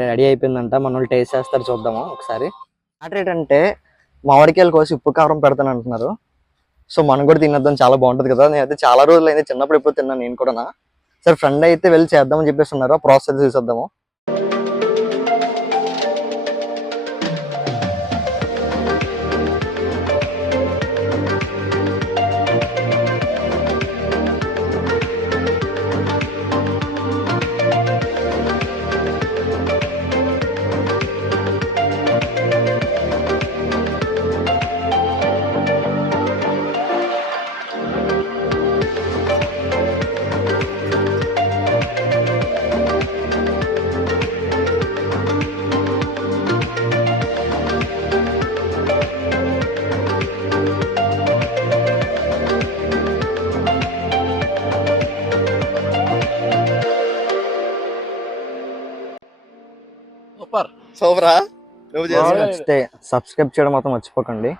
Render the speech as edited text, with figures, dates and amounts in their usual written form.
Ready అయిపోయిందంట. మన వాళ్ళు టేస్ట్ చేస్తారు, చూద్దాము ఒకసారి. మ్యాటర్ ఏంటంటే మామిడికాయలు కోసి ఉప్పు కారం పెడతాను అంటున్నారు. సో మనం కూడా తినేద్దాం, చాలా బాగుంటుంది కదా. నేనైతే చాలా రోజులు అయితే చిన్నప్పుడు ఎప్పుడు తిన్నాను నేను కూడా. సరే ఫ్రెండ్ అయితే వెళ్ళి చేద్దామని చెప్పేసి ఉన్నారు. ప్రాసెస్ చూసేద్దాము. సూపరా. నచ్చితే సబ్స్క్రైబ్ చేయడం మాత్రం మర్చిపోకండి.